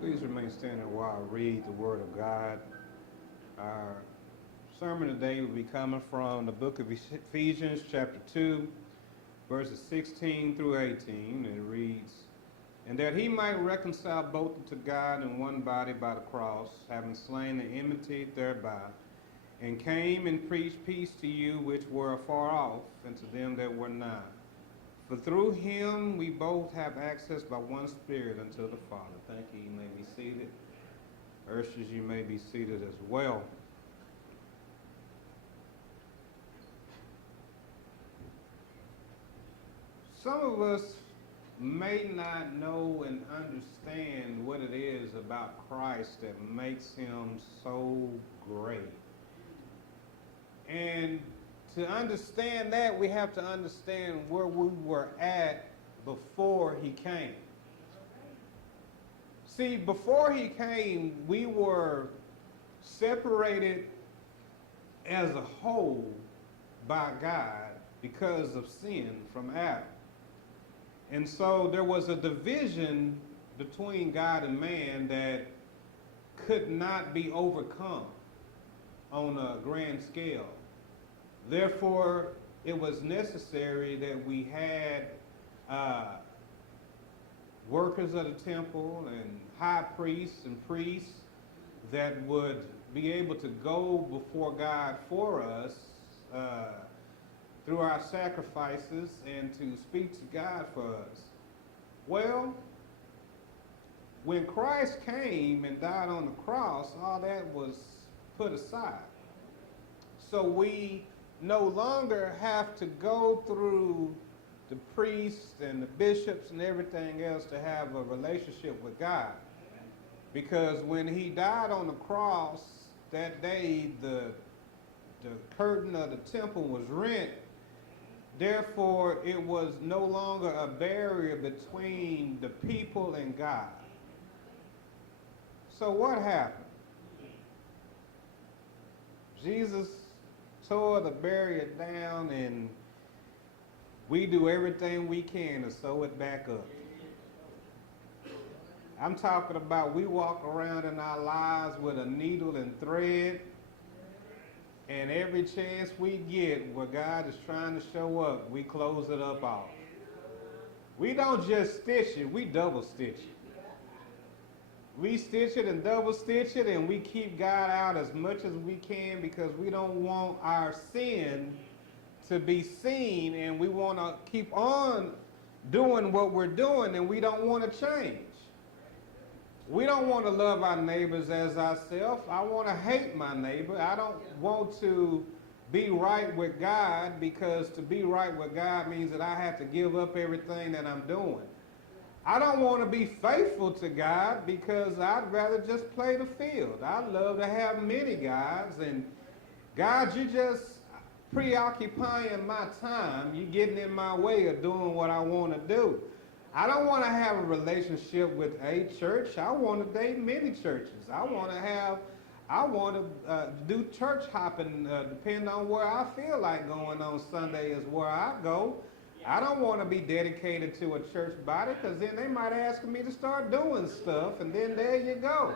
Please remain standing while I read the Word of God. Our sermon today will be coming from the book of Ephesians Chapter 2, verses 16 through 18. And it reads, "And that he might reconcile both to God in one body by the cross, having slain the enmity thereby, and came and preached peace to you which were afar off, and to them that were nigh. For through him we both have access by one Spirit unto the Father." Thank you. You may be seated. Ushers, you may be seated as well. Some of us may not know and understand what it is about Christ that makes him so great. And to understand that, we have to understand where we were at before he came. See, before he came, we were separated as a whole by God because of sin from Adam. And so there was a division between God and man that could not be overcome on a grand scale. Therefore, it was necessary that we had workers of the temple and high priests and priests that would be able to go before God for us through our sacrifices and to speak to God for us. Well, when Christ came and died on the cross, all that was put aside. So we no longer have to go through the priests and the bishops and everything else to have a relationship with God. Because when he died on the cross, that day the curtain of the temple was rent. Therefore, it was no longer a barrier between the people and God. So what happened? Jesus tore the barrier down, and we do everything we can to sew it back up. I'm talking about we walk around in our lives with a needle and thread, and every chance we get where God is trying to show up, we close it up off. We don't just stitch it, we double stitch it. We stitch it and double stitch it, and we keep God out as much as we can because we don't want our sin to be seen, and we want to keep on doing what we're doing, and we don't want to change. We don't want to love our neighbors as ourselves. I want to hate my neighbor. I don't want to be right with God, because to be right with God means that I have to give up everything that I'm doing. I don't want to be faithful to God because I'd rather just play the field. I love to have many gods, and God, you just preoccupying my time. You're getting in my way of doing what I want to do. I don't want to have a relationship with a church. I want to date many churches. I want to do church hopping, depending on where I feel like going on Sunday is where I go. I don't want to be dedicated to a church body, because then they might ask me to start doing stuff, and then there you go.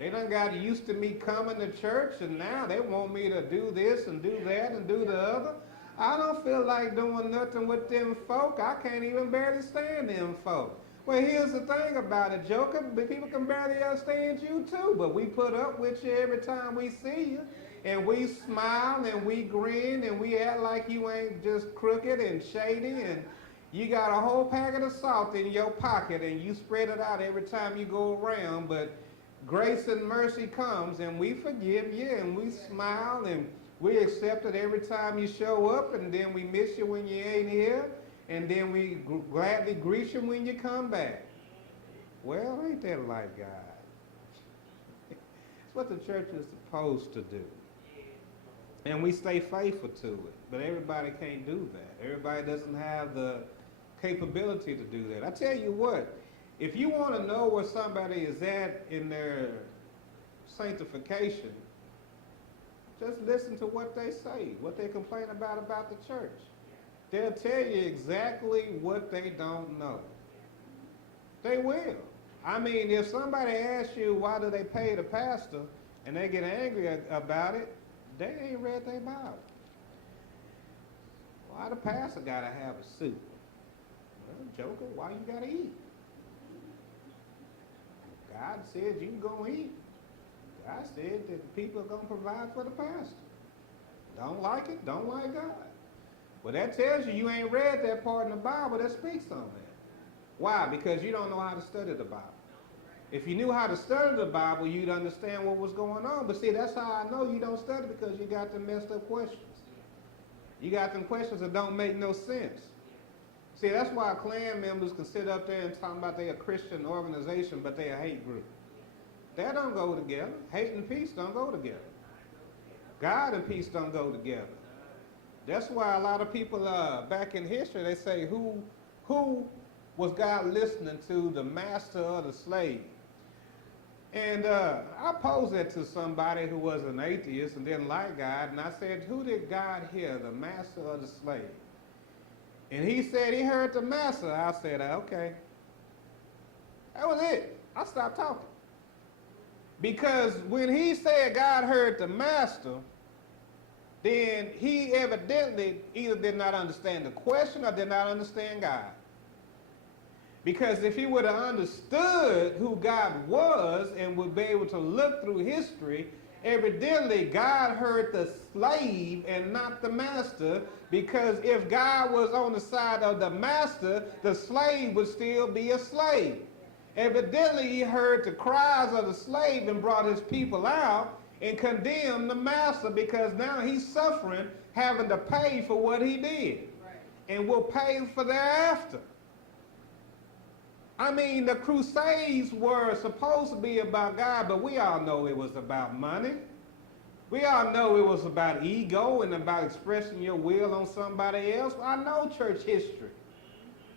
They done got used to me coming to church, and now they want me to do this and do that and do the other. I don't feel like doing nothing with them folk. I can't even barely stand them folk. Well, here's the thing about it, Joker. People can barely understand you too, but we put up with you every time we see you. And we smile and we grin and we act like you ain't just crooked and shady, and you got a whole packet of salt in your pocket and you spread it out every time you go around. But grace and mercy comes, and we forgive you, and we smile, and we accept it every time you show up, and then we miss you when you ain't here, and then we gladly greet you when you come back. Well, ain't that like God? It's what the church is supposed to do. And we stay faithful to it. But everybody can't do that. Everybody doesn't have the capability to do that. I tell you what, if you want to know where somebody is at in their sanctification, just listen to what they say, what they complain about the church. They'll tell you exactly what they don't know. They will. I mean, if somebody asks you why do they pay the pastor and they get angry about it, they ain't read their Bible. Why the pastor gotta have a suit? Well, joker, why you gotta eat? God said you can go eat. God said that the people are gonna provide for the pastor. Don't like it, don't like God. Well, that tells you ain't read that part in the Bible that speaks on that. Why? Because you don't know how to study the Bible. If you knew how to study the Bible, you'd understand what was going on. But see, that's how I know you don't study, because you got them messed up questions. You got them questions that don't make no sense. See, that's why Klan members can sit up there and talk about they're a Christian organization, but they're a hate group. That don't go together. Hate and peace don't go together. God and peace don't go together. That's why a lot of people back in history, they say, who was God listening to, the master or the slave? And I posed that to somebody who was an atheist and didn't like God, and I said, who did God hear, the master or the slave? And he said he heard the master. I said, okay. That was it. I stopped talking. Because when he said God heard the master, then he evidently either did not understand the question or did not understand God. Because if he would have understood who God was and would be able to look through history, evidently God heard the slave and not the master, because if God was on the side of the master, the slave would still be a slave. Evidently he heard the cries of the slave and brought his people out and condemned the master, because now he's suffering, having to pay for what he did, and will pay for thereafter. I mean, the Crusades were supposed to be about God, but we all know it was about money. We all know it was about ego and about expressing your will on somebody else. I know church history.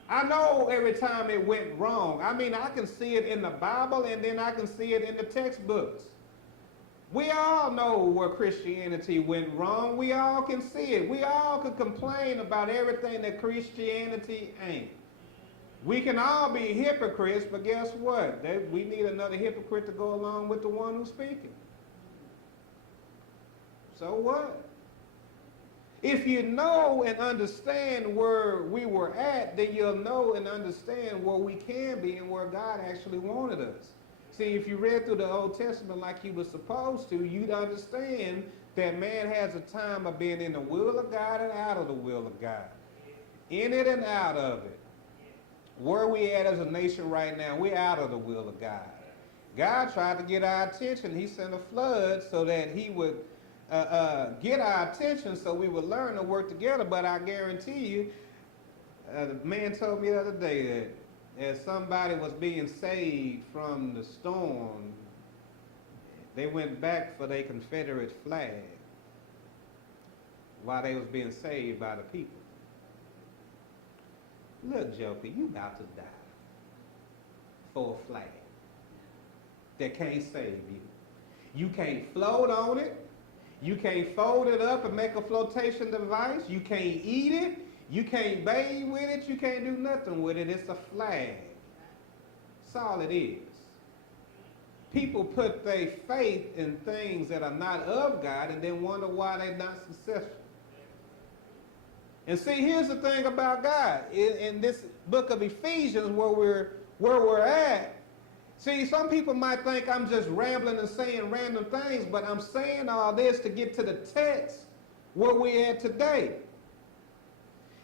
I know every time it went wrong. I mean, I can see it in the Bible, and then I can see it in the textbooks. We all know where Christianity went wrong. We all can see it. We all can complain about everything that Christianity ain't. We can all be hypocrites, but guess what? We need another hypocrite to go along with the one who's speaking. So what? If you know and understand where we were at, then you'll know and understand where we can be and where God actually wanted us. See, if you read through the Old Testament like you were supposed to, you'd understand that man has a time of being in the will of God and out of the will of God. In it and out of it. Where we at as a nation right now, we're out of the will of God. God tried to get our attention. He sent a flood so that he would get our attention so we would learn to work together. But I guarantee you, the man told me the other day that as somebody was being saved from the storm, they went back for their Confederate flag while they was being saved by the people. Look, Joker, you about to die for a flag that can't save you. You can't float on it. You can't fold it up and make a flotation device. You can't eat it. You can't bathe with it. You can't do nothing with it. It's a flag. That's all it is. People put their faith in things that are not of God and then wonder why they're not successful. And see, here's the thing about God. In this book of Ephesians, where we're at, see, some people might think I'm just rambling and saying random things, but I'm saying all this to get to the text where we're at today.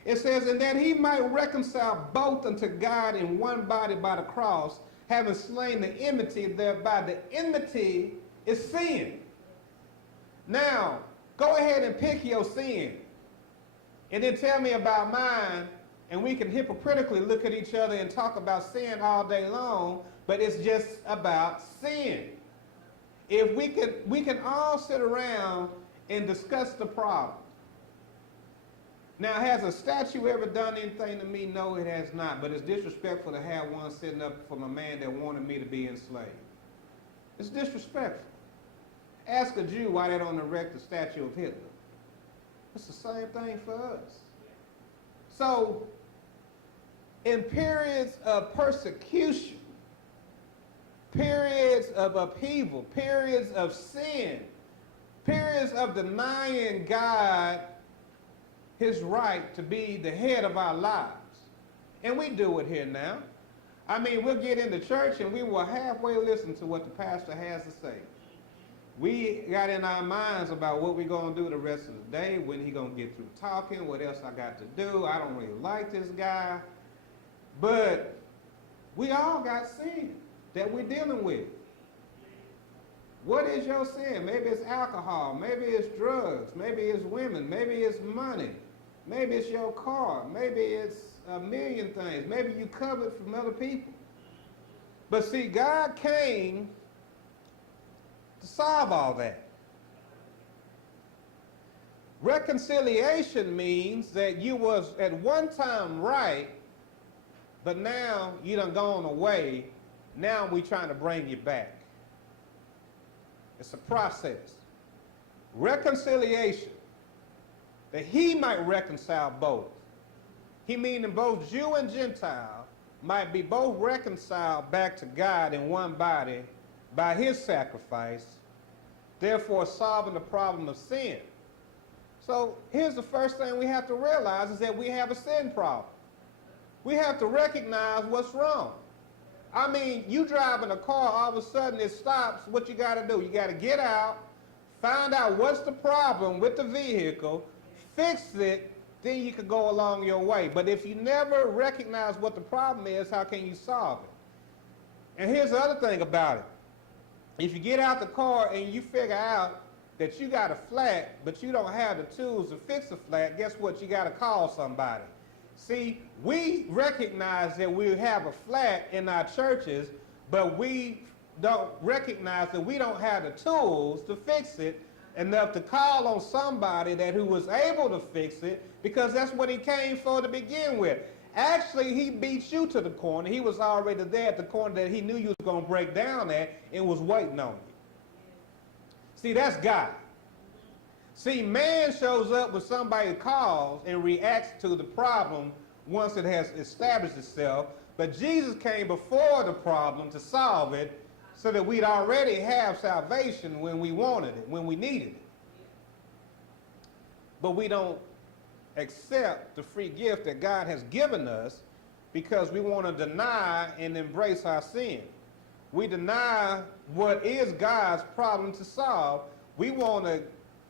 It says, and that he might reconcile both unto God in one body by the cross, having slain the enmity thereby. The enmity is sin. Now, go ahead and pick your sin. And then tell me about mine, and we can hypocritically look at each other and talk about sin all day long, but it's just about sin. If we can all sit around and discuss the problem. Now, has a statue ever done anything to me? No, it has not. But it's disrespectful to have one sitting up from a man that wanted me to be enslaved. It's disrespectful. Ask a Jew why they don't erect a statue of Hitler. It's the same thing for us. So, in periods of persecution, periods of upheaval, periods of sin, periods of denying God his right to be the head of our lives. And we do it here now. I mean, we'll get into church and we will halfway listen to what the pastor has to say. We got in our minds about what we're going to do the rest of the day, when he's going to get through talking, what else I got to do. I don't really like this guy. But we all got sin that we're dealing with. What is your sin? Maybe it's alcohol. Maybe it's drugs. Maybe it's women. Maybe it's money. Maybe it's your car. Maybe it's a million things. Maybe you covered from other people. But see, God came to solve all that. Reconciliation means that you was at one time right, but now you done gone away. Now we trying to bring you back. It's a process. Reconciliation, that he might reconcile both. He meaning both Jew and Gentile might be both reconciled back to God in one body by his sacrifice, therefore solving the problem of sin. So here's the first thing we have to realize is that we have a sin problem. We have to recognize what's wrong. I mean, you driving a car, all of a sudden it stops. What you got to do? You got to get out, find out what's the problem with the vehicle, fix it, then you can go along your way. But if you never recognize what the problem is, how can you solve it? And here's the other thing about it. If you get out the car and you figure out that you got a flat, but you don't have the tools to fix a flat, guess what? You got to call somebody. See, we recognize that we have a flat in our churches, but we don't recognize that we don't have the tools to fix it enough to call on somebody who was able to fix it, because that's what he came for to begin with. Actually, he beat you to the corner. He was already there at the corner that he knew you was going to break down at and was waiting on you. See, that's God. See, man shows up when somebody calls and reacts to the problem once it has established itself. But Jesus came before the problem to solve it so that we'd already have salvation when we wanted it, when we needed it. But we don't accept the free gift that God has given us because we want to deny and embrace our sin. We deny what is God's problem to solve. We want to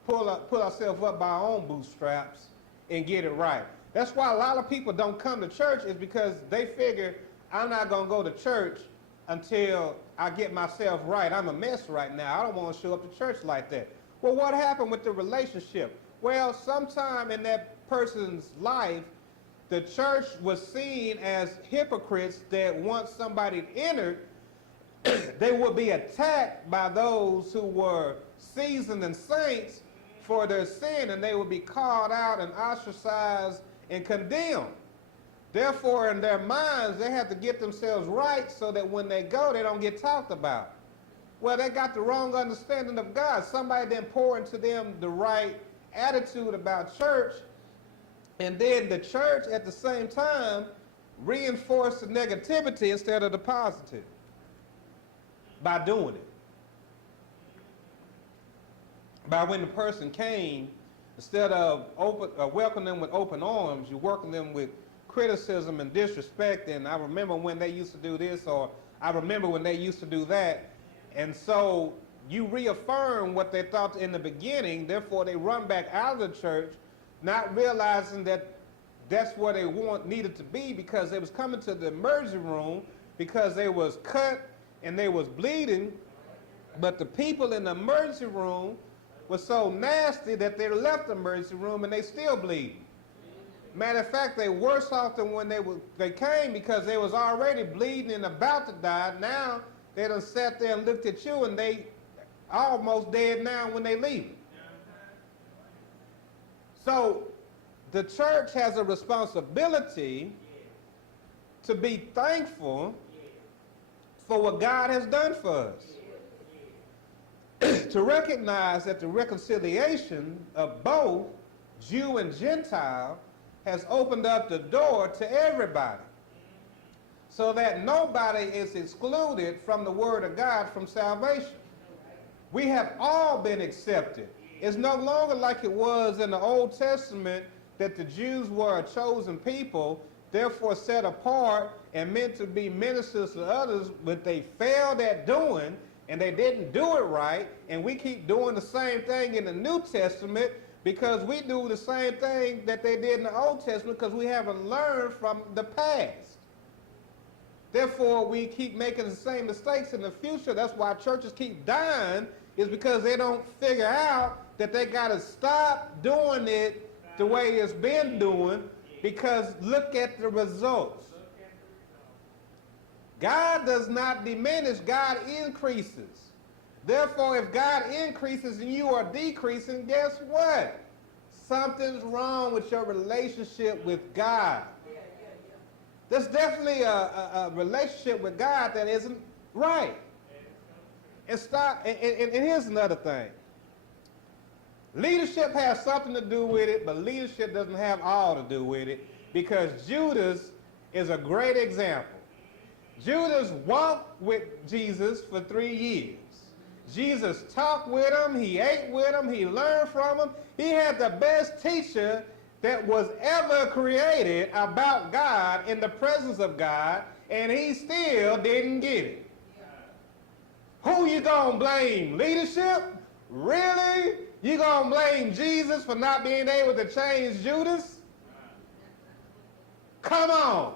pull ourselves up by our own bootstraps and get it right. That's why a lot of people don't come to church, is because they figure, I'm not going to go to church until I get myself right. I'm a mess right now. I don't want to show up to church like that. Well, what happened with the relationship? Well, sometime in that person's life, the church was seen as hypocrites that once somebody entered, they would be attacked by those who were seasoned and saints for their sin, and they would be called out and ostracized and condemned. Therefore, in their minds, they have to get themselves right so that when they go, they don't get talked about. Well, they got the wrong understanding of God. Somebody then pour into them the right attitude about church, and then the church at the same time reinforced the negativity instead of the positive by doing it. By when the person came, instead of welcoming them with open arms, you welcome them with criticism and disrespect, and I remember when they used to do this, or I remember when they used to do that. And so you reaffirm what they thought in the beginning, therefore they run back out of the church, not realizing that that's where they needed to be, because they was coming to the emergency room because they was cut and they was bleeding, but the people in the emergency room was so nasty that they left the emergency room and they still bleeding. Matter of fact, they worse off than when they came, because they was already bleeding and about to die. Now they done sat there and looked at you and they almost dead now when they leave. So the church has a responsibility to be thankful for what God has done for us. To recognize that the reconciliation of both Jew and Gentile has opened up the door to everybody. so that nobody is excluded from the word of God from salvation. We have all been accepted. It's no longer like it was in the Old Testament that the Jews were a chosen people, therefore set apart and meant to be ministers to others, but they failed at doing, and they didn't do it right, and we keep doing the same thing in the New Testament because we do the same thing that they did in the Old Testament because we haven't learned from the past. Therefore, we keep making the same mistakes in the future. That's why churches keep dying, is because they don't figure out that they got to stop doing it the way it's been doing, because look at the results. God does not diminish, God increases. Therefore, if God increases and you are decreasing, guess what? Something's wrong with your relationship with God. There's definitely a relationship with God that isn't right. And here's another thing. Leadership has something to do with it, but leadership doesn't have all to do with it, because Judas is a great example. Judas walked with Jesus for 3 years. Jesus talked with him, he ate with him, he learned from him. He had the best teacher that was ever created about God in the presence of God, and he still didn't get it. Who you gonna blame? Leadership? Really? You gonna blame Jesus for not being able to change Judas? Come on.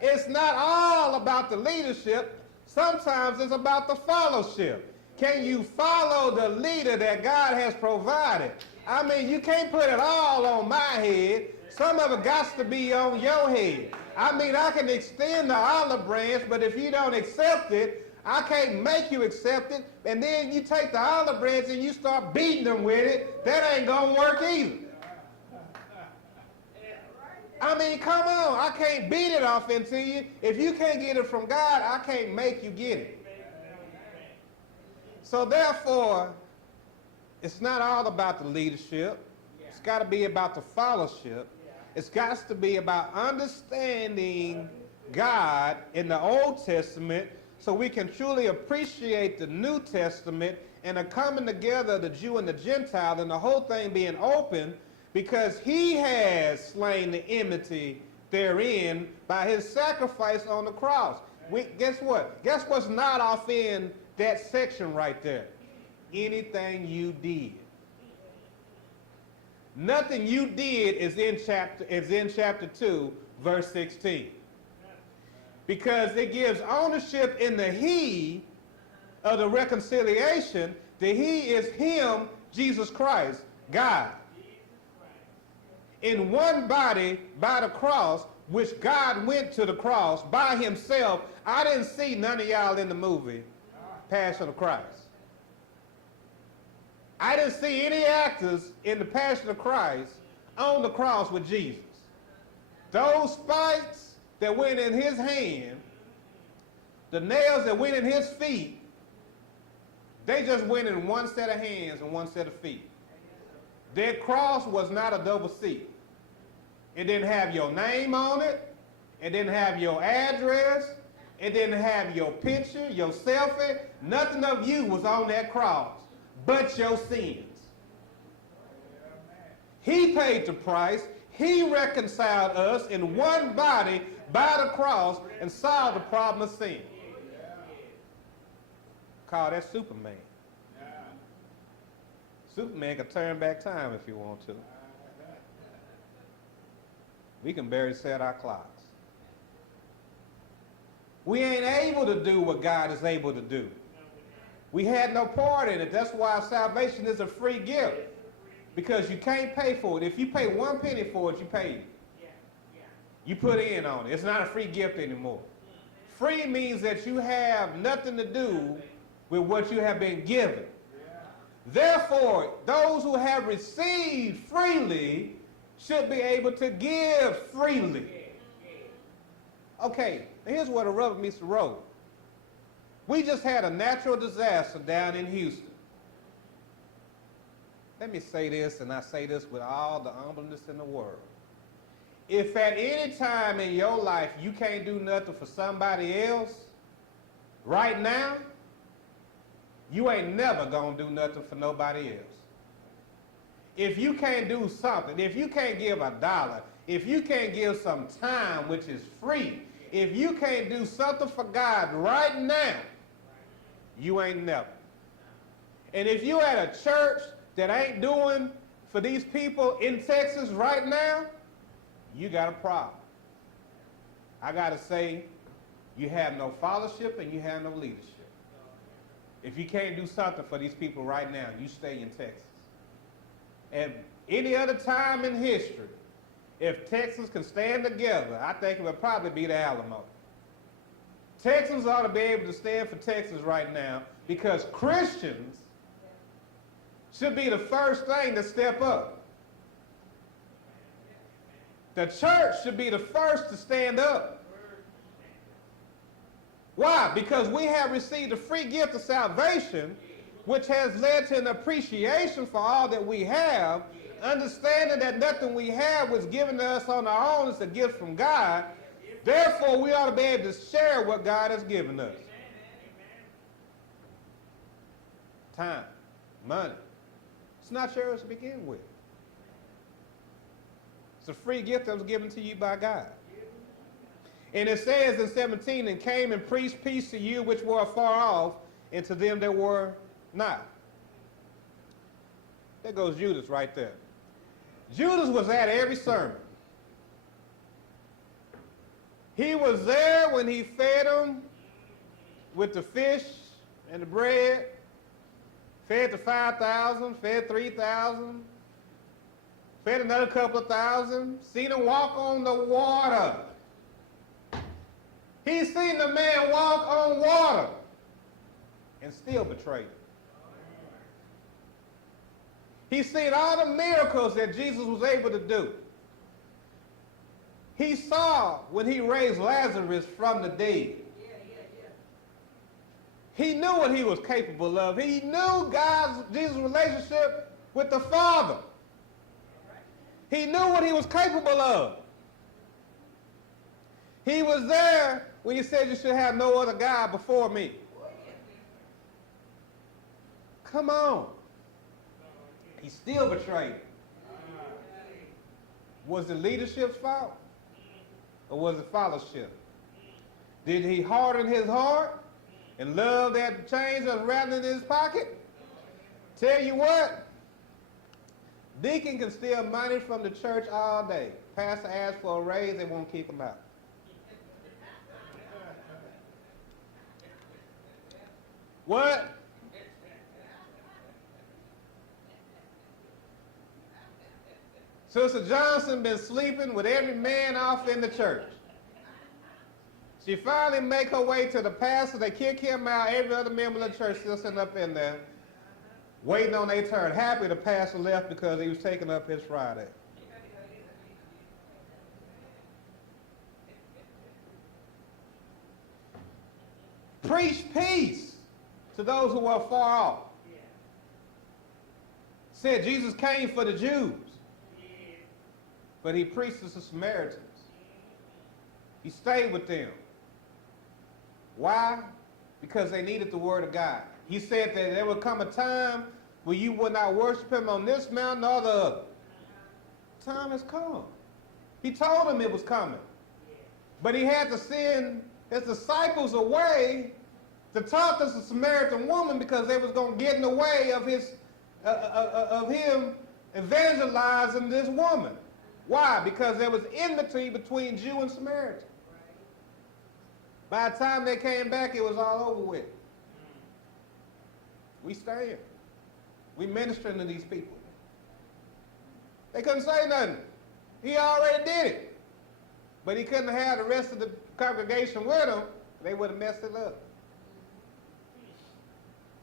It's not all about the leadership. Sometimes it's about the fellowship. Can you follow the leader that God has provided? I mean, you can't put it all on my head. Some of it got to be on your head. I mean, I can extend the olive branch, but if you don't accept it, I can't make you accept it. And then you take the olive branch and you start beating them with it. That ain't going to work either. I mean, come on. I can't beat it off into you. If you can't get it from God, I can't make you get it. So therefore, it's not all about the leadership. It's got to be about the fellowship. It's got to be about understanding God in the Old Testament so we can truly appreciate the New Testament and the coming together of the Jew and the Gentile and the whole thing being open, because he has slain the enmity therein by his sacrifice on the cross. Guess what? Guess what's not off in that section right there? Anything you did. Nothing you did is in chapter 2, verse 16. Because it gives ownership in the he of the reconciliation. The he is him, Jesus Christ, God. In one body by the cross, which God went to the cross by himself. I didn't see none of y'all in the movie Passion of Christ. I didn't see any actors in the Passion of Christ on the cross with Jesus. Those spikes that went in his hand, the nails that went in his feet, they just went in one set of hands and one set of feet. Their cross was not a double seat. It didn't have your name on it. It didn't have your address. It didn't have your picture, your selfie. Nothing of you was on that cross but your sins. He paid the price. He reconciled us in one body by the cross and solved the problem of sin. Call that Superman. Superman can turn back time if you want to. We can barely set our clocks. We ain't able to do what God is able to do. We had no part in it. That's why salvation is a free gift. Because you can't pay for it. If you pay 1 penny for it, you paid it. You put in on it. It's not a free gift anymore. Free means that you have nothing to do with what you have been given. Therefore, those who have received freely should be able to give freely. Okay, here's where the rubber meets the road. We just had a natural disaster down in Houston. Let me say this, and I say this with all the humbleness in the world. If at any time in your life you can't do nothing for somebody else, right now, you ain't never gonna do nothing for nobody else. If you can't do something, if you can't give $1, if you can't give some time, which is free, if you can't do something for God right now, you ain't never. And if you at a church that ain't doing for these people in Texas right now, you got a problem. I got to say, you have no fellowship and you have no leadership. If you can't do something for these people right now, you stay in Texas. And any other time in history, if Texas can stand together, I think it would probably be the Alamo. Texans ought to be able to stand for Texas right now because Christians should be the first thing to step up. The church should be the first to stand up. Why? Because we have received a free gift of salvation, which has led to an appreciation for all that we have, understanding that nothing we have was given to us on our own. It's a gift from God. Therefore, we ought to be able to share what God has given us. Time, money. It's not yours to begin with. It's a free gift that was given to you by God. And it says in 17, and came and preached peace to you which were afar off, and to them that were not. There goes Judas right there. Judas was at every sermon. He was there when he fed them with the fish and the bread, fed the 5,000, fed 3,000, fed another couple of thousand, seen him walk on the water. He seen the man walk on water and still betrayed him. He seen all the miracles that Jesus was able to do. He saw when he raised Lazarus from the dead. He knew what he was capable of. He knew Jesus' relationship with the Father. He knew what he was capable of. He was there when you said you should have no other God before me. Come on. He still betrayed him. Was it leadership's fault? Or was it fellowship? Did he harden his heart and love that change was rattling in his pocket? Tell you what, deacon can steal money from the church all day. Pastor asks for a raise, they won't kick him out. What? Sister Johnson been sleeping with every man off in the church. She finally make her way to the pastor. They kick him out. Every other member of the church still sitting up in there, waiting on their turn. Happy the pastor left because he was taking up his Friday. Preach peace to those who are far off. Said Jesus came for the Jews, but he preached to the Samaritans. He stayed with them. Why? Because they needed the word of God. He said that there would come a time where you would not worship him on this mountain or the other. Time has come. He told them it was coming. But he had to send his disciples away to talk to the Samaritan woman because they was going to get in the way of him evangelizing this woman. Why? Because there was enmity between Jew and Samaritan. By the time they came back, it was all over with. We stand. We ministering to these people. They couldn't say nothing. He already did it. But he couldn't have the rest of the congregation with him. They would have messed it up.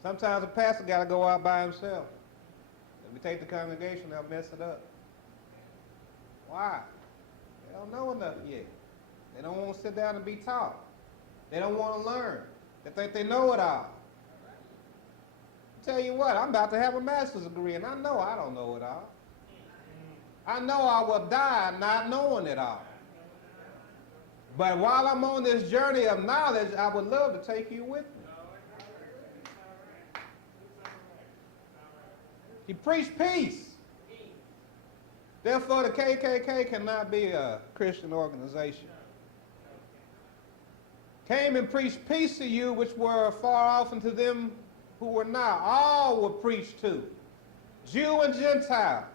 Sometimes a pastor got to go out by himself. Let me take the congregation, they'll mess it up. Why? They don't know enough yet. They don't want to sit down and be taught. They don't want to learn. They think they know it all. Tell you what, I'm about to have a master's degree, and I know I don't know it all. I know I will die not knowing it all. But while I'm on this journey of knowledge, I would love to take you with me. He preached peace. Therefore, the KKK cannot be a Christian organization. Came and preached peace to you which were far off, and to them who were not. All were preached to. Jew and Gentile.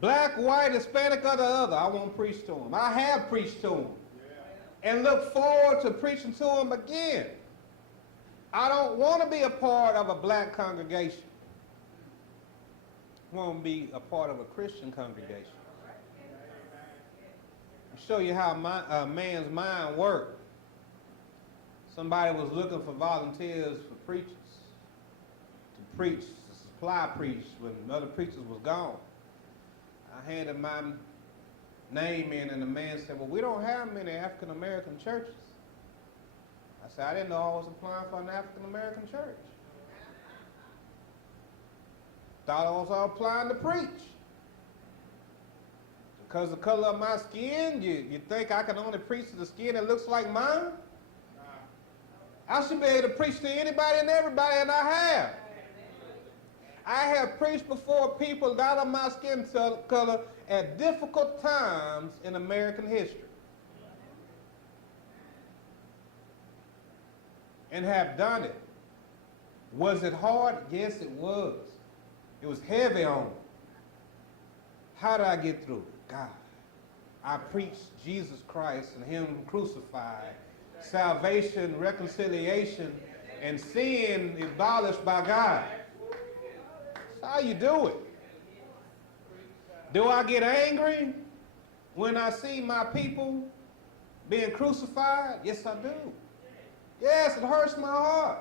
Black, white, Hispanic, or the other. I won't preach to them. I have preached to them. And look forward to preaching to them again. I don't want to be a part of a black congregation. I want to be a part of a Christian congregation. I'll show you how a man's mind works. Somebody was looking for volunteers for preachers to preach, to supply preach when other preachers was gone. I handed my name in, and the man said, well, we don't have many African American churches. I said, I didn't know I was applying for an African American church. Thought I was applying to preach. Because the color of my skin, you think I can only preach to the skin that looks like mine? I should be able to preach to anybody and everybody, and I have. I have preached before people not of my skin color at difficult times in American history. And have done it. Was it hard? Yes, it was. It was heavy on me. How did I get through it? God. I preached Jesus Christ and Him crucified. Salvation, reconciliation, and sin abolished by God. That's how you do it. Do I get angry when I see my people being crucified? Yes, I do. Yes, it hurts my heart.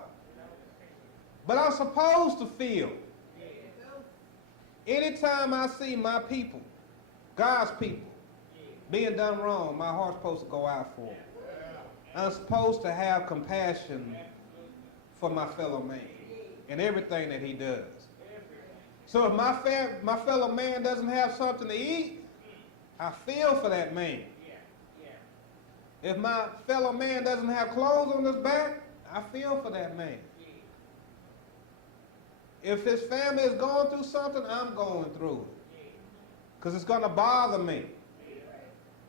But I'm supposed to feel. Anytime I see my people, God's people, being done wrong, my heart's supposed to go out for them. I'm supposed to have compassion for my fellow man and everything that he does. So if my fellow man doesn't have something to eat, I feel for that man. If my fellow man doesn't have clothes on his back, I feel for that man. If his family is going through something, I'm going through it. Because it's going to bother me.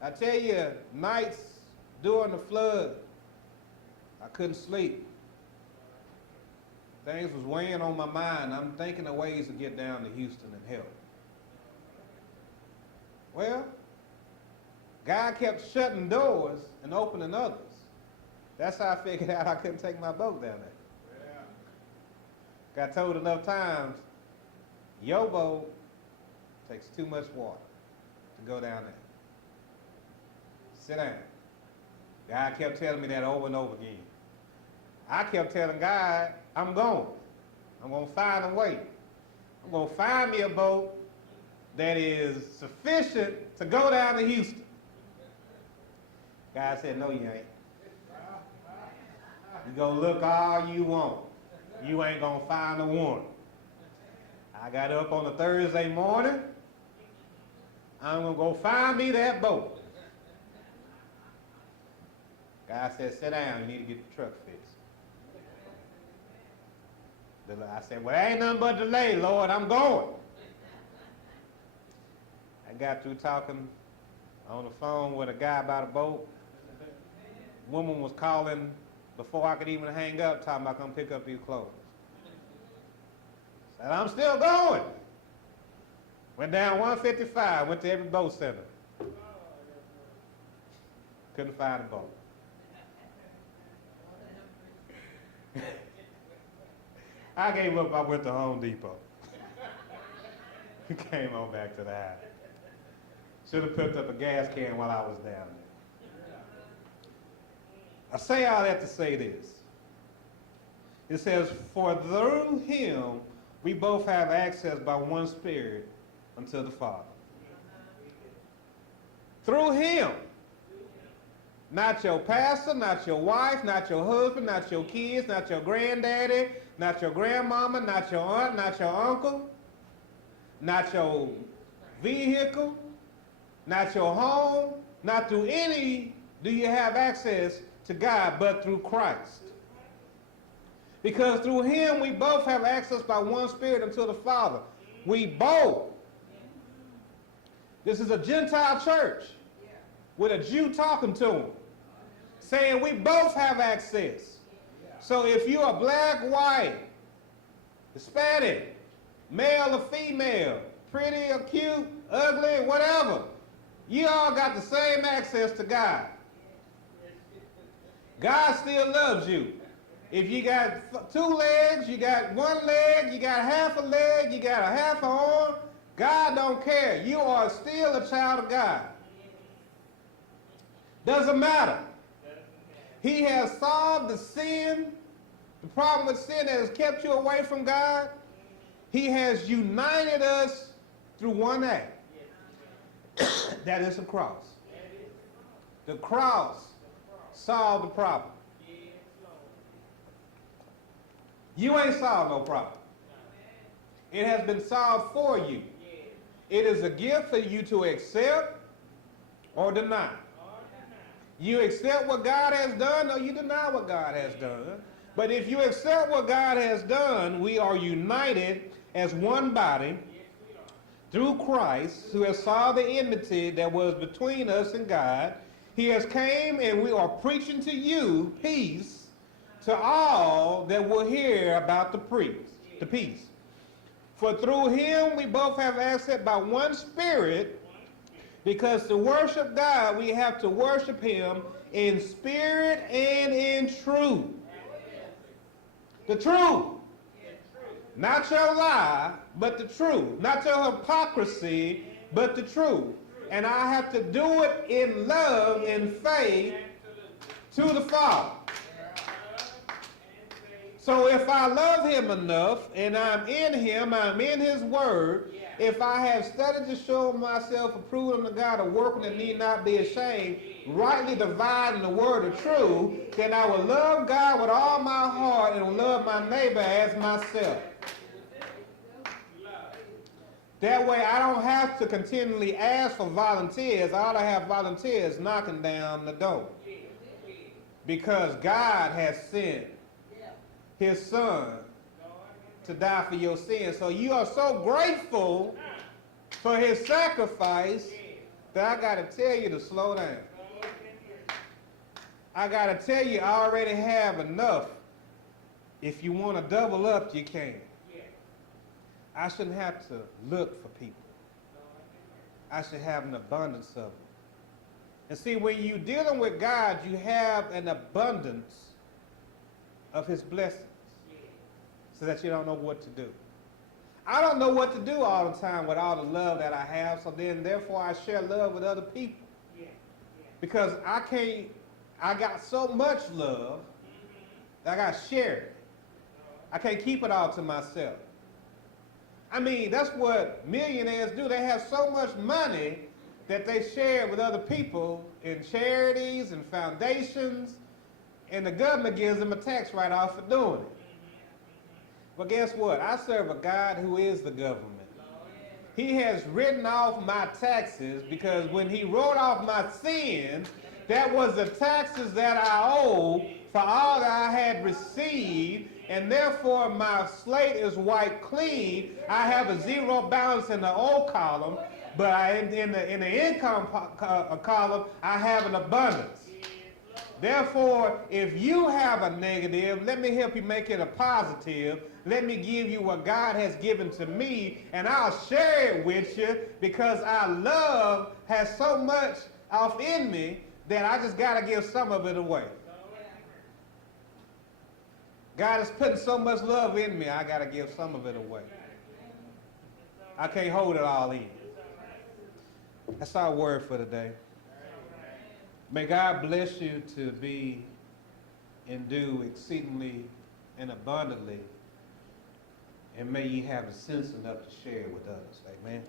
I tell you, nights during the flood, I couldn't sleep. Things was weighing on my mind. I'm thinking of ways to get down to Houston and help. Well, God kept shutting doors and opening others. That's how I figured out I couldn't take my boat down there. Got told enough times, your boat takes too much water to go down there. Sit down. God kept telling me that over and over again. I kept telling God, I'm going. I'm going to find a way. I'm going to find me a boat that is sufficient to go down to Houston. God said, no, you ain't. You go look all you want. You ain't going to find a one. I got up on a Thursday morning. I'm going to go find me that boat. God said, sit down. You need to get the truck fixed. I said, well, ain't nothing but delay, Lord. I'm going. I got through talking on the phone with a guy about a boat. Woman was calling before I could even hang up, talking about come pick up your clothes. Said, I'm still going. Went down 155, went to every boat center. Couldn't find a boat. I gave up, I went to Home Depot. Came on back to the house. Should have picked up a gas can while I was down there. I say all that to say this. It says, for through him we both have access by one Spirit unto the Father. Through him. Not your pastor, not your wife, not your husband, not your kids, not your granddaddy, not your grandmama, not your aunt, not your uncle, not your vehicle, not your home, not through any do you have access to God, but through Christ. Because through him we both have access by one Spirit unto the Father. We both. This is a Gentile church with a Jew talking to him, saying we both have access. So if you're a black, white, Hispanic, male or female, pretty or cute, ugly, whatever, you all got the same access to God. God still loves you. If you got 2 legs, you got 1 leg, you got half a leg, you got a half an arm, God don't care. You are still a child of God. Doesn't matter. He has solved the sin, the problem with sin that has kept you away from God. He has united us through one act. That is the cross. The cross solved the problem. You ain't solved no problem. It has been solved for you. It is a gift for you to accept or deny. You accept what God has done or you deny what God has done. But if you accept what God has done, we are united as one body through Christ, who has solved the enmity that was between us and God. He has came and we are preaching to you peace to all that will hear about the peace. For through him we both have access by one Spirit, because to worship God we have to worship him in spirit and in truth. The truth. Not your lie, but the truth. Not your hypocrisy, but the truth. And I have to do it in love and faith to the Father. So if I love him enough, and I'm in him, I'm in his word, if I have studied to show myself approved unto God, a workman that need not be ashamed, rightly dividing the word of truth, then I will love God with all my heart and will love my neighbor as myself. That way I don't have to continually ask for volunteers. I ought to have volunteers knocking down the door. Because God has sent his son to die for your sins. So you are so grateful for his sacrifice that I got to tell you to slow down. I got to tell you I already have enough. If you want to double up, you can. I shouldn't have to look for people. I should have an abundance of them. And see, when you're dealing with God, you have an abundance of his blessings, so that you don't know what to do. I don't know what to do all the time with all the love that I have, so then therefore I share love with other people. Because I got so much love that I got to share it. I can't keep it all to myself. I mean, that's what millionaires do. They have so much money that they share with other people in charities and foundations, and the government gives them a tax write-off for doing it. But guess what? I serve a God who is the government. He has written off my taxes, because when he wrote off my sins, that was the taxes that I owed for all that I had received, and therefore my slate is wiped clean. I have a zero balance in the old column, but in the income column, I have an abundance. Therefore, if you have a negative, let me help you make it a positive. Let me give you what God has given to me, and I'll share it with you, because our love has so much off in me that I just got to give some of it away. God is putting so much love in me, I got to give some of it away. I can't hold it all in. That's our word for today. May God bless you to be and do exceedingly and abundantly, and may you have a sense enough to share with others. Amen.